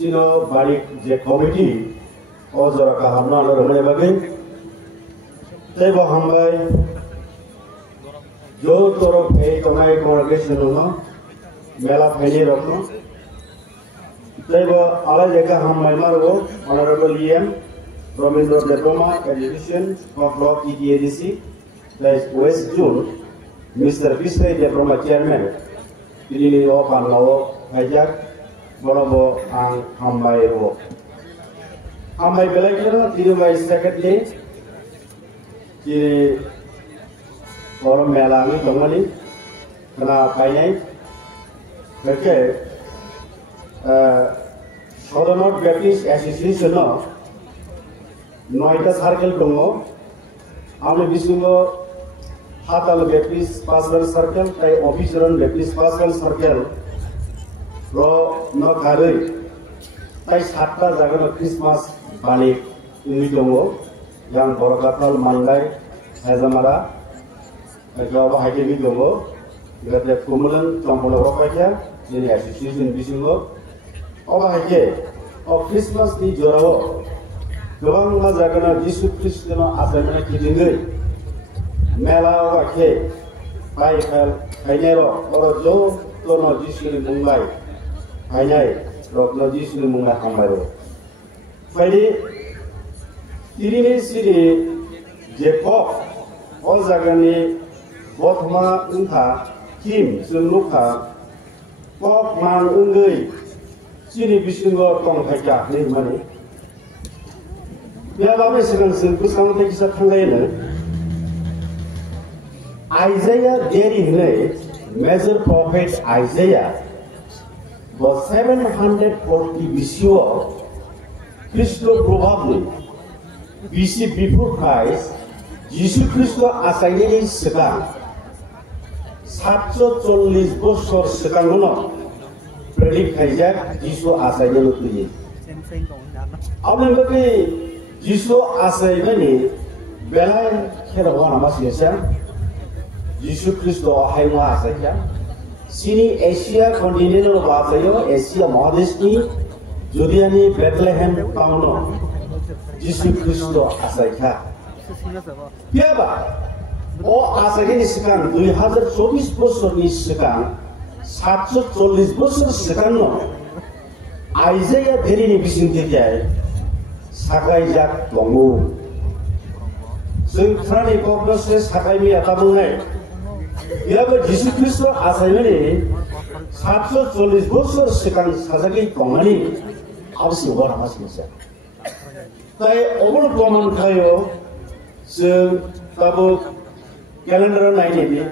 sino balik je committee ozora ka hamna rone bagi tebo hambai jo torok ei tonai congregation no mela pheni rokno tebo ala jeka hambai margo honorable em Romindro Diploma Education of Block EDADC plus West June Mr. Bisway Diploma Chairman ini opan lawo hajak borobo ang hambai ro hambai belakira tiri mai secondly kiri forum melangi tongani kena painai oke Southern Baptist Association no Noida Circle dongo amne bisungo Hatal Baptist Pastoral Circle tai Officeron Baptist Pastoral Circle ro no kare tai satta jagana Christmas balik ini dongo yang borakatal mandai hazamara jawa haji ini dongo gade kumulan tombola rokaja ini association bisungo oba haji of Christmas di jorao Gawang mazagana Jisu Kristo no asamena kidingai mela wakhe pai khal kainero oro jo tono Jisu ni mungai kainai rokno Jisu ni mungai kambairo faidi tirini siri Jacob o zagani bothma ungha kim sunlukha kok man ungai siri bisingo tong khaja ni mani Ya bapak sedang sengkus kamu tak bisa tanggain. Isaiah dari ini, major prophet Isaiah was 740 BC Christo probably BC before Christ. Jesus Christo asalnya sekarang 740 bosor sekarang mana predict kajak Jesus asalnya lutuji. Apa yang bagi Jisu asai bani belai kira wana masih ya Jisu Kristo ahai ma asai ya sini Asia kontinental bahasa yo Asia Mahadesh ni Judiani Bethlehem town Jisu Kristo asai ya biapa oh asai ini sekarang 2024 bosor ni sekarang 740 bosor sekarang Isaiah dari ni bising terjadi sakai jak longu. Sengkrani koplos sakai mi atamungai. Ia berjisu Kristo asal ini 740 bosor sekarang sajaki kongani harus luar masih bisa. Tapi awal peman kayo seng tabu kalender naik ini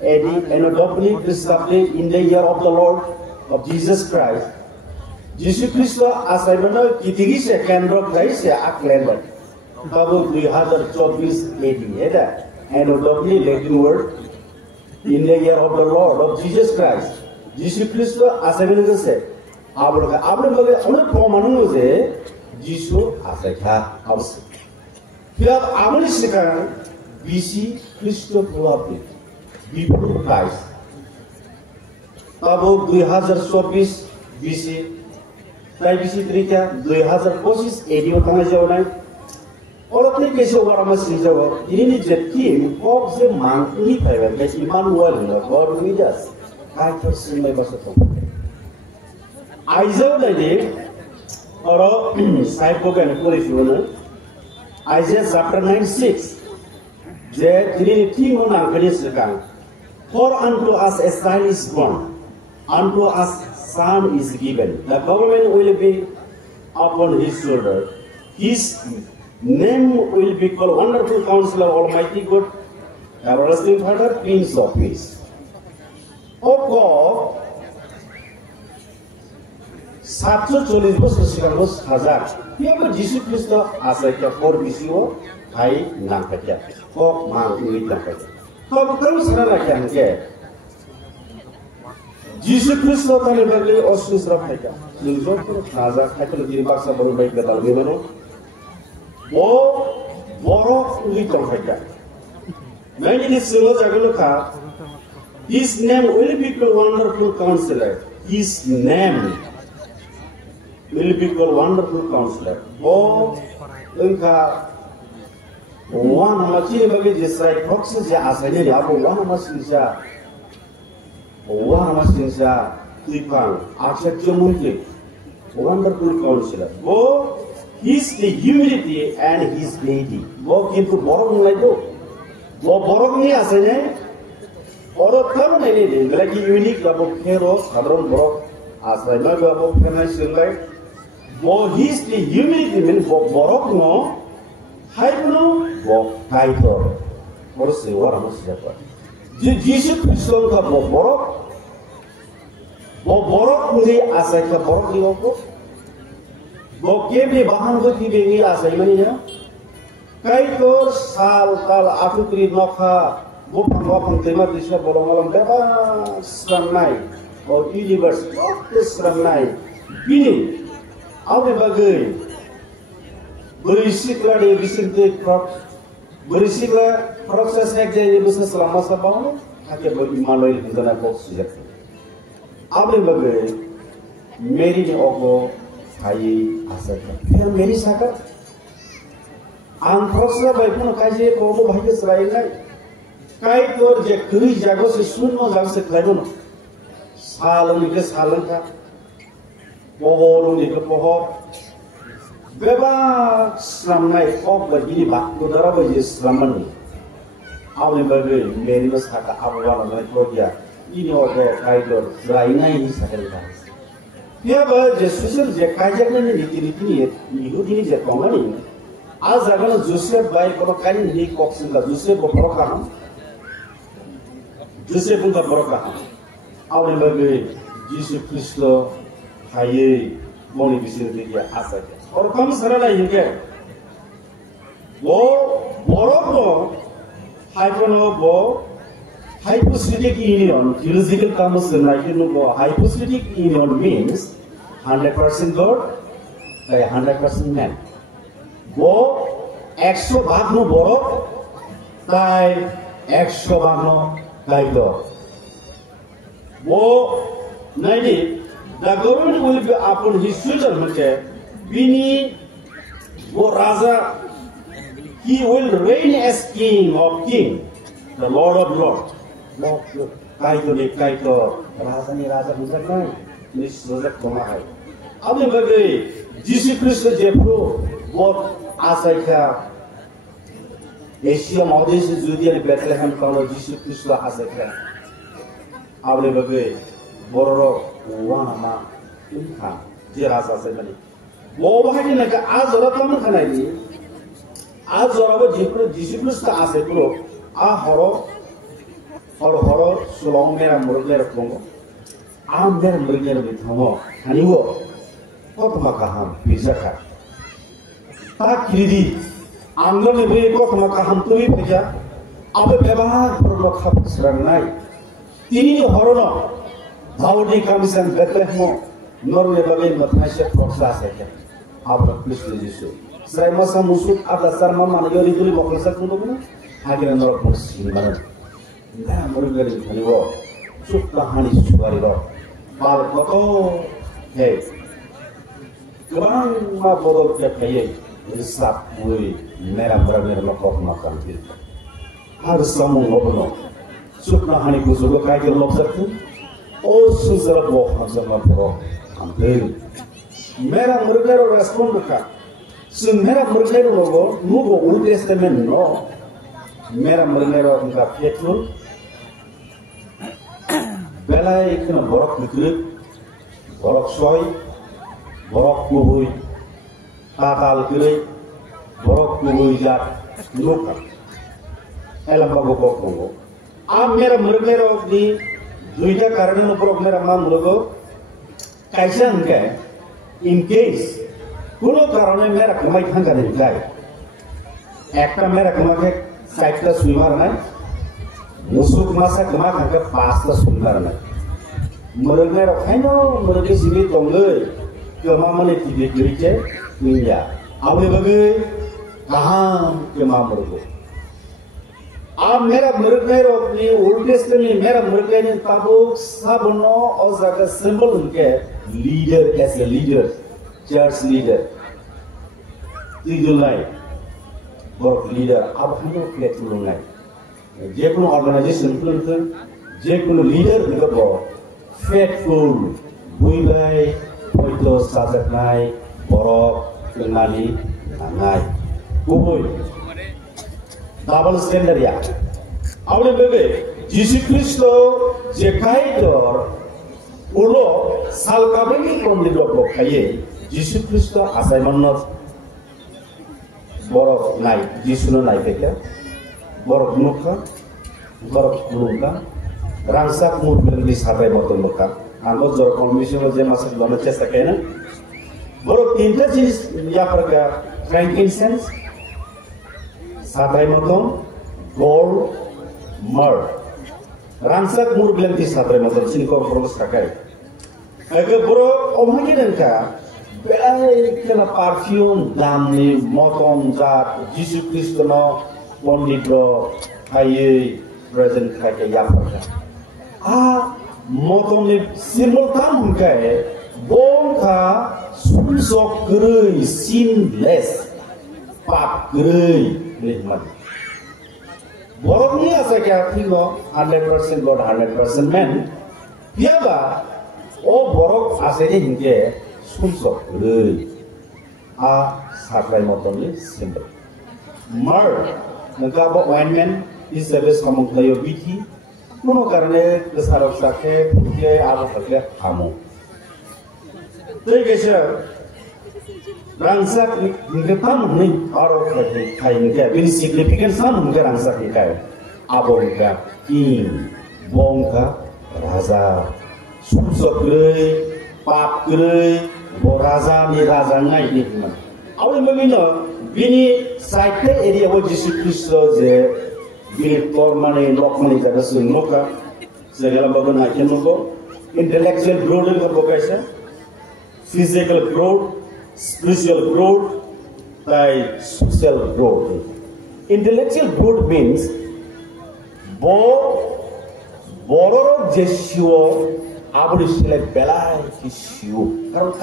AD and adopting Christophe in the year of the Lord of Jesus Christ. Jisu Kristo asal mana kitigi se kendrok dari se aklender. Tahu 2024 AD, ada. And adopting Latin word in the year of the Lord of Jesus Christ. Jisu Kristo asal mana se? Abang bagi orang pemahaman se Jisu asal kah harus. Bila amal sekarang BC Kristo probably before Christ. Tahu 2024 BC Tapi bisi terika 2025 ediyo tengah jauh naik. Orang ni kisah orang masih jauh. Ini ni jadi kok se mangkuli payah. Kasi Emmanuel ni, God with us. Kaitu semai bahasa tu. Isaiah lagi orang saya bukan polis mana. Isaiah chapter 9:6. Jadi ini tim orang kerja sekarang. For unto us a child is born, unto us son is given. The government will be upon his shoulder. His name will be called Wonderful Counselor, Almighty God, Everlasting Father, Prince of Peace. Oh God, 740 বছর sekarang bos hazar. Dia berjisu Kristo asal for bisiwo, hai nang kerja. Kok mang ini nang kerja. Kau bukan sekarang yang ke. Jisu Kristo tadi bagi osus rakyat. Nuzul tu hazar kata diri baksa baru baik betul gimana? Oh, borok ini tong kerja. Many ini semua jaga luka. His name will be called Wonderful Counselor. His name will be called wonderful counselor. Oh, engkau one masih bagi jisai proses ya asalnya dia apa one masih saya tipang asyik cemungkin wonderful counselor. Oh, his the humility and his deity. Oh, kintu borong lagi tu. Oh, borong ni asalnya orang tahu ni lagi unik lah. Hero saharan borong asalnya lah. Kena silai. Oh, his the humility mean borong no. Hai puno, bo kaitor, orang sewa orang siapa? Yesus Kristus ka bo borok ni asal ka borok ni aku. Bo kebli bahan ko tibengi asal mana ya? Kaitor sal kal aku kiri nokha, bo pangwa tema disya bolong bolong bebas seramai, bo universe seramai. Ini, apa bagai? Berisiklah dia bisik berisiklah proses kerja bisa selama sebelum akhir berimanoi dengan aku sejak. Apa yang bagai? Meri ni aku hai asal. Yang meri sakar. Proses baik pun kaji aku bahagia selain lain. Kait tu je kiri jago sesun mau jago sekelainan. Salam ni ke salam ka. Pohon ni ke pohon. Bebas ramai kau begini bak, udara berjis ramai. Awalnya bagi meri masyarakat awal mereka dia ini orang kaitor lainnya ini sahaja. Dia berjesusan je kajaknya ni ini Yahudi ni je kongani. Azagan Joseph baik kalau kain ni koksin lah Joseph berperokah. Joseph pun berperokah. Awalnya bagi Yesus Kristus hayai mau bisir dia asal. और कम सरल है ये वो बरोबरो हाइपोनो वो hypostatic union physical terms like you know hypostatic union means 100% God by 100% man वो 100 भाग नो बरो by 100 भाग नो काइदो वो नहीं the government will be upon his children मतलब Bini, wo Raja, he will reign as king of king, the Lord of lords. Kaito, Raja ni Raja bukan kan? Ini sejak kemana? Apa yang bagi Yesus Kristus jepro, buat asal Asia Malaysia Judea di Bethlehem kalau Yesus Kristus asal apa yang bagi bororo uang nama income dia Raja sebalik. वो बाहरी ना कि आज जरा कम खाना ही आज जरा वो जिसुप्रिस का आसे करो हरो सुलोंग मेरा मुर्गे रखूंगा मेरा मुर्गे रख दूँगा हनी वो तुम्हारा हम पिज़्ज़ा खा किरी आंगन में भी तुम्हारा हम तो भी पिज़्ज़ा अब व्यवहार पर लोग खाप सरनाई तीन हरो ना भावनी कमीशन बेहतर हो नॉर्वे बगल में थाईशेट प्रोसेस है Abra Kristus Yesus. Saya masa musuh ada sarma mana yori tuli bokal sak tuh kan? Akhirnya norok musuh mana? Nah, mereka ini kali wo, suka hani suari wo. Bal koto, hey, kerang ma bodol kaya, risap mui, merah kok makan gitu. Harus sambung ngobrol. Suka hani musuh kaya kelop sak tuh. Oh, susah bokal sama bro, ambil. मेरा मुर्गेरो रेस्पॉन्ड रखा सुन मेरा मुर्गेरो लोगो मुगो old testament no मेरा मुर्गेरो उनका फेथफुल बेला एक ना बरक निकले बरक सोय बरक कुबुई ताताल करे बरक कुबुई जात लोका एलम बागो कोंगो आप मेरा मुर्गेरो दी दुईटा कारण नो बरक मेरा मां मुर्गो कैसे उनके In case, कुनो कारण मेरा कमाई थंगा नहीं जाए, एक का मेरा कमाई के साइड का स्विमर नहीं, मुसुक मासा कमाई थंगा पास का स्विमर नहीं, मरने रखे ना मरने सीमित होंगे, कमाई मने तीन गिरचे निया, अब ये बगे कहाँ कमाई मरगो, अब मेरा मरने रोकनी उल्टेस्ट में मेरा मरने ताबुक सब नो और जगह सिंबल उनके leader as a leader church leader, Tidulai, work leader, Abhano Fletulungai. Jekun organization, Jekun leader, Nigabo, faithful, Builai, Poito Sajaknai, Borok, Nani, Nanai, Uboy. Double standard ya. Awalnya bebe, Jesus Kristo jekaitor ulo salkabeni komlido bokaye. Jesus Kristo asai manot borok nai, Jesus no nai peka, borok nuka, borok nunga, rangsak mudel di sabai motor muka. Ando jor komisi lo je masuk dalam cesta kena. Borok tinta jenis ya perga frankincense. Sabai motor, gold, myrrh. Rangsak mur bilang ti sabai motor sini kau proses kakai. Agar bro, omhagi nengka, belai kena parfum dam ni motom zat Jesus Kristo no pondidro kaye present kakai yaparga. Motom ni simbol tam kai, bongka sunsok gerei sinless, pap gerei. Borok ni asa kya thingo 100% God 100% man. Biaba borok asa je hingge sunsok le saklai moton le symbol. Myrrh nengka bo ointment is service kamung tayo bithi. Mono karne kesarok sakhe putye abo sakhe hamu. Tegesa rangsak ni tam ni aro kai ni ka ini significant sam ni rangsak ni kai abo ka king bongka raza susok grei pap grei bo raza ni raza ngai ni man awe magino bini site area wo Jesus Kristo je bini kormane lokmane jaga sungoka segala bagan akhir mo intellectual growth ko kaisa physical growth spiritual growth by social growth. Intellectual growth means borok jesio abudisile belai kisio. Karon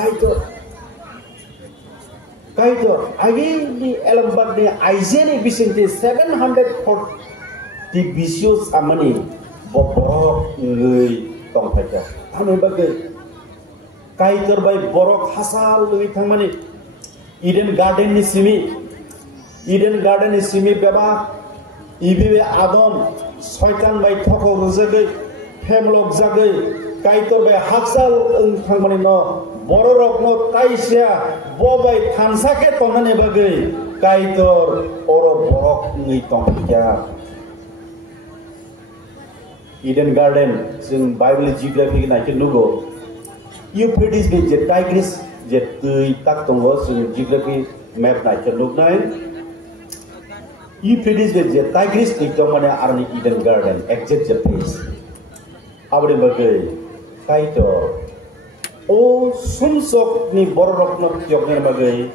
kaito agi di elambak de aizeni bisinte 740 bisio samani borok ngai tong paja. Anu bagai Kaitor by borok hasal lui thangmani Eden Garden ni simi beba ibibe Adam Shaitan by thoko rujagai femlok jagai Kaitor by hasal thangmani no borok no taisia bo by thansake tonane bagai Kaitor oro borok ngi tongkya Eden Garden sing Bible geography na nugo Euphrates be jet Tigris jet tak tonggo sing geography map na cheluk nine Euphrates be jet Tigris ni tomana arni Eden Garden exact the place abde bagai kaito o sumsok ni borok no pyokne bagai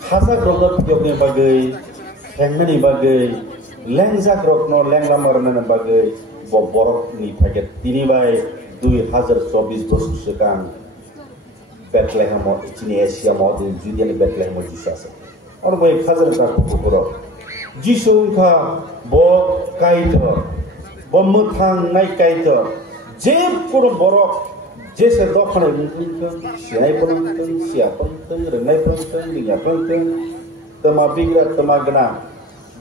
khasa grok pyokne bagai hengni bagai lengjak rok no lengla marna bagai bo borok ni paket tini bai 2024 bosku sekan Bethlehem ini Asia model Judea ni Bethlehem Jesus. Orang baik khazan ka kupuro. Jesus ka bo kaito, bo muthang nai kaito. Je puro borok, je se dokhane mungkin siai pun siapa pun renai pun dia pun tema bigra tema gena.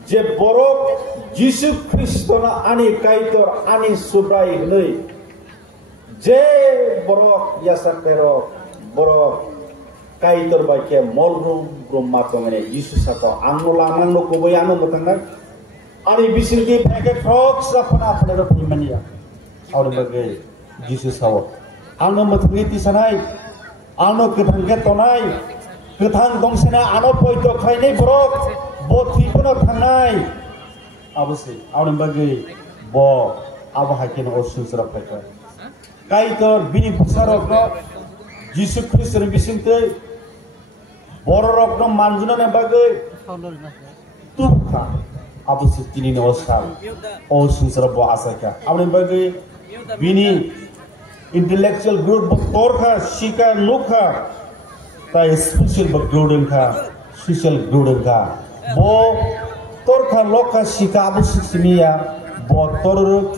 Je borok Jesus Kristo na ani kaitor ani subrai nei. Je borok yasa perok borok kaitor baike molrum brahmatongene Jesus atau anu lamang no kubayano mutangak ari bisilgi paket frog sapana apne pimania aur bagai Jesus hawo anu mutngiti sanai anu kethangke tonai kethang dongsena anu poito khaine borok bothi puno thangai abose aur bagai bo abahakino osun sarap paika kaitor bini pusarok no Jesus Kristus yang bisingte borok no manjuna ne bagai tuha abu sitini ne osal osun sarap bo asaka aur bagai bini intellectual growth torka shika nukha তাই স্পেশাল গ্রুডেনকা স্পেশাল গ্রুডেনকা bo torka loka shika abu sisimiya bo toruk